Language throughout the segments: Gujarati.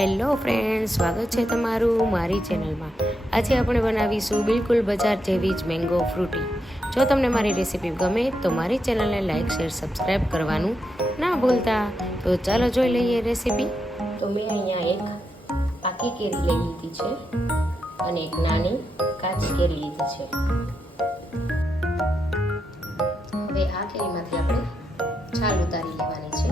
હેલો ફ્રેન્ડ્સ, સ્વાગત છે તમારું મારી ચેનલમાં. આજે આપણે બનાવીશું બિલકુલ બજાર જેવી જ મેંગો ફ્રૂટી. જો તમને મારી રેસીપી ગમે તો મારી ચેનલને લાઇક શેર સબસ્ક્રાઈબ કરવાનું ના ભૂલતા. તો ચાલો જોઈ લઈએ રેસીપી. તો મેં અહીંયા એક પાકી કેરી લઈ લીધી છે અને એક નાની કાચી કેરી લીધી છે. હવે આ કેરીમાંથી આપણે છાલ ઉતારી લેવાની છે.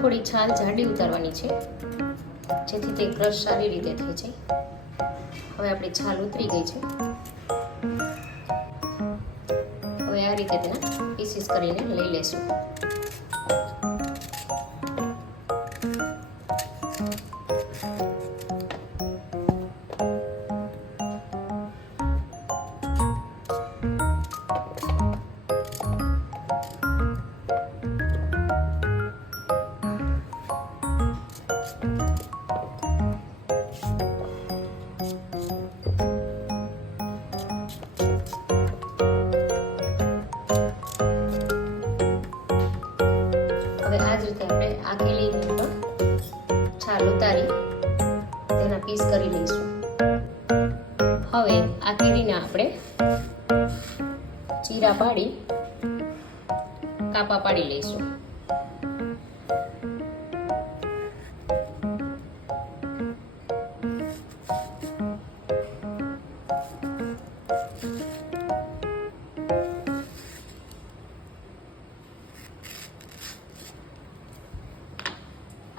થોડી છાલ જાડી ઉતારવાની છે જેથી તે ક્રશ સારી રીતે થઈ જાય. હવે આપણી છાલ ઉતરી ગઈ છે. હવે આ રીતે તેના પીસીસ કરીને લઈ લેશું. આ જ રીતે આપણે આ કેરીની પણ છાલ ઉતારી તેના પીસ કરી લઈશું. હવે આ કેરીને આપણે ચીરા પાડી કાપા પાડી લઈશું.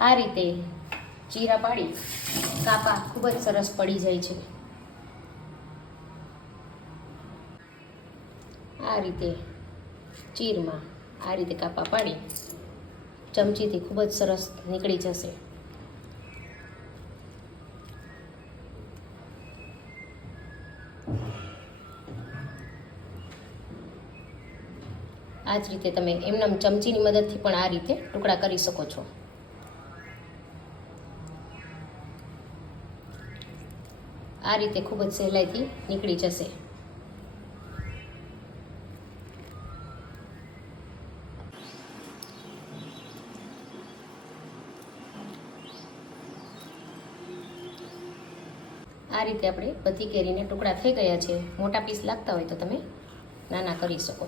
આ રીતે ચીરા પાડી કાપા ખૂબ જ સરસ પડી જાય છે. આ રીતે ચીરમાં આ રીતે કાપા પાડી ચમચીથી ખૂબ જ સરસ નીકળી જશે. આ જ રીતે તમે એમનેમ ચમચીની મદદથી પણ આ રીતે ટુકડા કરી શકો છો. આ રીતે ખૂબ જ સહેલાઈથી નીકળી જશે. આ રીતે આપણે બધી કેરીને ટુકડા થઈ ગયા છે. મોટા પીસ લાગતા હોય તો તમે નાના કરી શકો.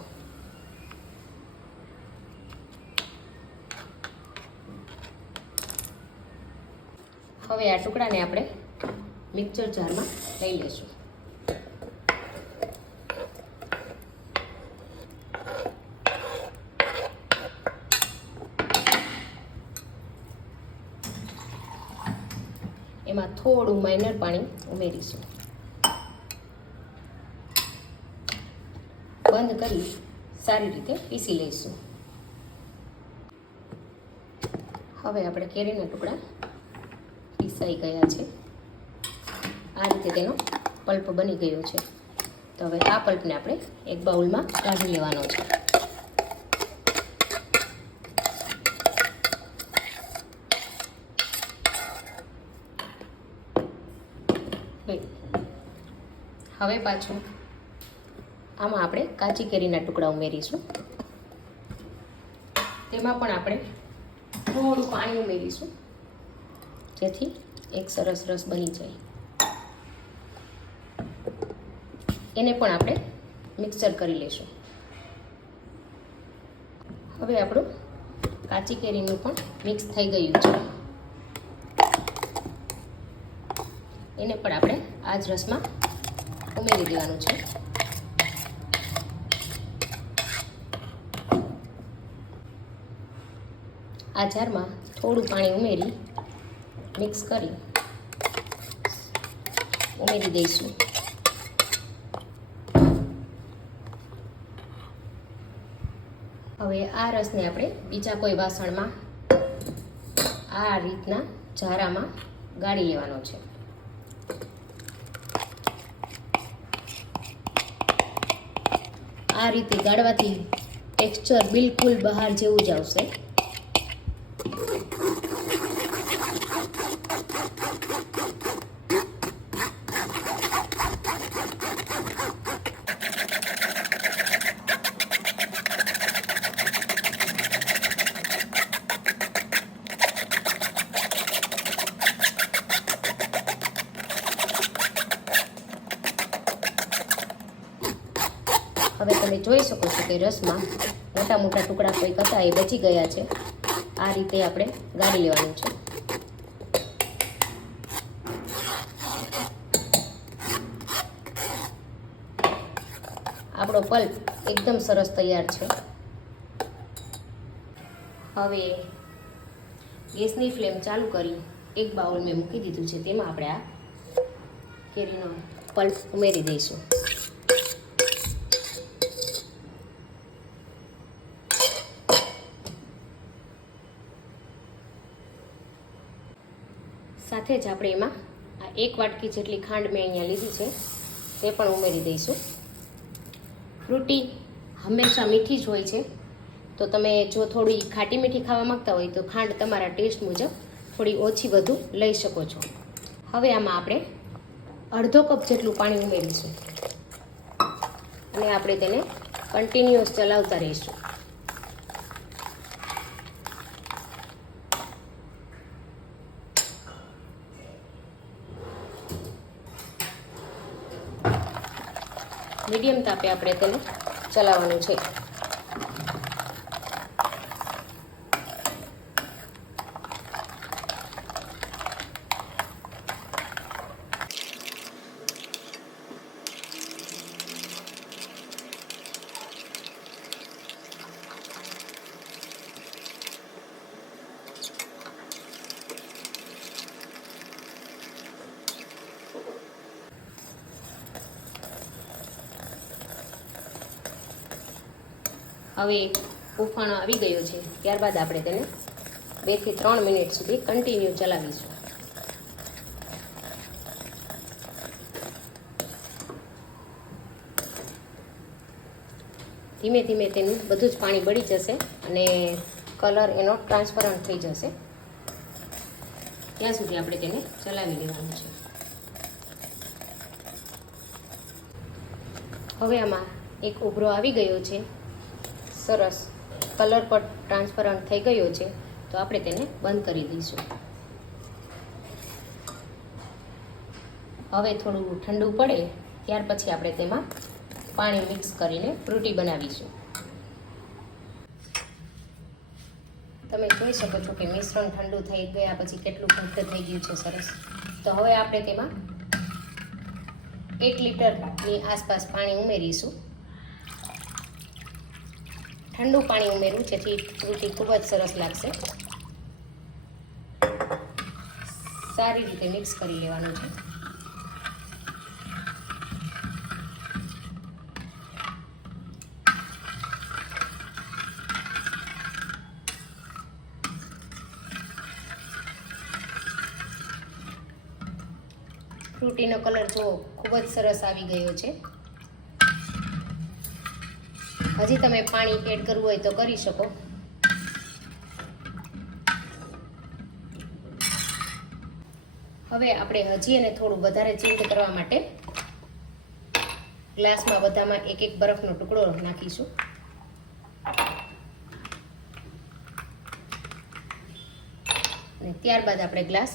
હવે આ ટુકડાને આપણે મિક્સર જારમાં લઈ લઈશું. એમાં થોડું માઇનર પાણી ઉમેરીશું. બંધ કરી સારી રીતે પીસી લઈશું. હવે આપણે કેરીના ટુકડા પીસાઈ ગયા છે. આ રીતે તેનો પલ્પ બની ગયો છે. તો હવે આ પલ્પને આપણે એક બાઉલમાં કાઢી લેવાનો છે. હવે પાછું આમાં આપણે કાચી કેરીના ટુકડા ઉમેરીશું. તેમાં પણ આપણે થોડું પાણી ઉમેરીશું જેથી એક સરસ રસ બની જાય. એને પણ આપણે મિક્સર કરી લઈશું. હવે આપણું કાચી કેરીનું પણ મિક્સ થઈ ગયું છે. એને પણ આપણે આ જ રસમાં ઉમેરી દેવાનું છે. આ જારમાં થોડું પાણી ઉમેરી મિક્સ કરી ઉમેરી દઈશું. હવે આ રસને આપણે બીજા કોઈ વાસણમાં આ રીતના જારામાં ગાળી લેવાનો છે. આ રીતે ગાળવાથી ટેક્સચર બિલકુલ બહાર જેવું જ આવશે. હવે તમે જોઈ શકો છો કે રસમાં મોટા મોટા ટુકડા કોઈ હતા એ બચી ગયા છે. આ રીતે આપણે ગાળી લેવાનું છે. આપણો પલ્પ એકદમ સરસ તૈયાર છે. હવે ગેસની ફ્લેમ ચાલુ કરી એક બાઉલ મેં મૂકી દીધું છે. તેમાં આપણે આ કેરીનો પલ્પ ઉમેરી દઈશું. સાથે જ આપણે એમાં આ 1 વાટકી જેટલી ખાંડ મેં અહીંયા લીધી છે તે પણ ઉમેરી દઈશું. ફ્રૂટી હંમેશા મીઠી જ હોય છે, તો તમે જો થોડી ખાટી મીઠી ખાવા માંગતા હોય તો ખાંડ તમારા ટેસ્ટ મુજબ થોડી ઓછી વધુ લઈ શકો છો. હવે આમાં આપણે અડધો કપ જેટલું પાણી ઉમેરીશું અને આપણે તેને કન્ટિન્યુઅસ ચલાવતા રહીશું. મીડિયમ તાપે આપણે તેને ચલાવવાનું છે. હવે ઉફાણો આવી ગયો છે, ત્યારબાદ આપણે તેને 2 થી 3 મિનિટ સુધી કન્ટિન્યુ ચલાવીશું. ધીમે ધીમે તેનું બધું જ પાણી બળી જશે અને કલર એનો ટ્રાન્સપરન્ટ થઈ જશે. ત્યાં સુધી આપણે તેને ચલાવી લેવાનું છે. હવે આમાં એક ઉભરો આવી ગયો છે, સરસ કલર પણ ટ્રાન્સપરન્ટ થઈ ગયો છે, તો આપણે તેને બંધ કરી દઈશું. હવે થોડું ઠંડુ પડે ત્યાર પછી આપણે તેમાં પાણી મિક્સ કરીને ફ્રૂટી બનાવીશું. તમે જોઈ શકો છો કે મિશ્રણ ઠંડુ થઈ ગયા પછી કેટલું ઘટ્ટ થઈ ગયું છે, સરસ. તો હવે આપણે તેમાં 1 લીટરની આસપાસ પાણી ઉમેરીશું. ઠંડુ પાણી ઉમેરવું જેથી ફ્રૂટી ખૂબ જ સરસ લાગશે. સારી રીતે મિક્સ કરી લેવાનું છે. ફ્રૂટીનો કલર જો ખૂબ જ સરસ આવી ગયો છે. હજી તમે પાણી એડ કરવું હોય તો કરી શકો. હવે આપણે હજી એને થોડું વધારે ચીલ્ડ કરવા માટે ગ્લાસમાં બધામાં 1-1 બરફનો ટુકડો નાખીશું. અને ત્યારબાદ આપણે ગ્લાસ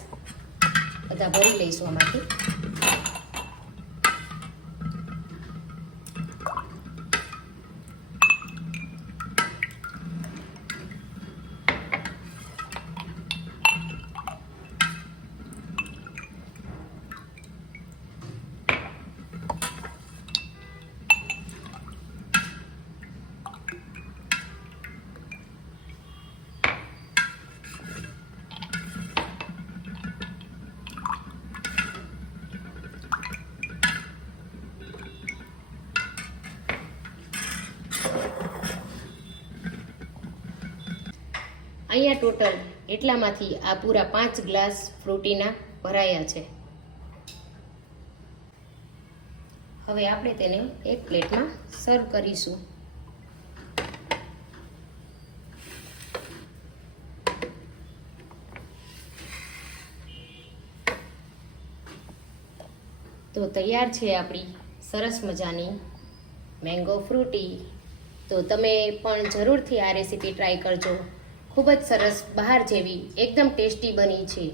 બધા ભરી લઈશું આમાંથી. અહીંયા ટોટલ એટલામાંથી આ પૂરા 5 ગ્લાસ ફ્રૂટીના ભરાયા છે. હવે આપણે તેને એક પ્લેટમાં સર્વ કરીશું. તો તૈયાર છે આપણી સરસ મજાની મેંગો ફ્રૂટી. તો તમે પણ જરૂરથી આ રેસીપી ટ્રાય કરજો. ખૂબ જ સરસ, બહાર જેવી એકદમ ટેસ્ટી બની છે.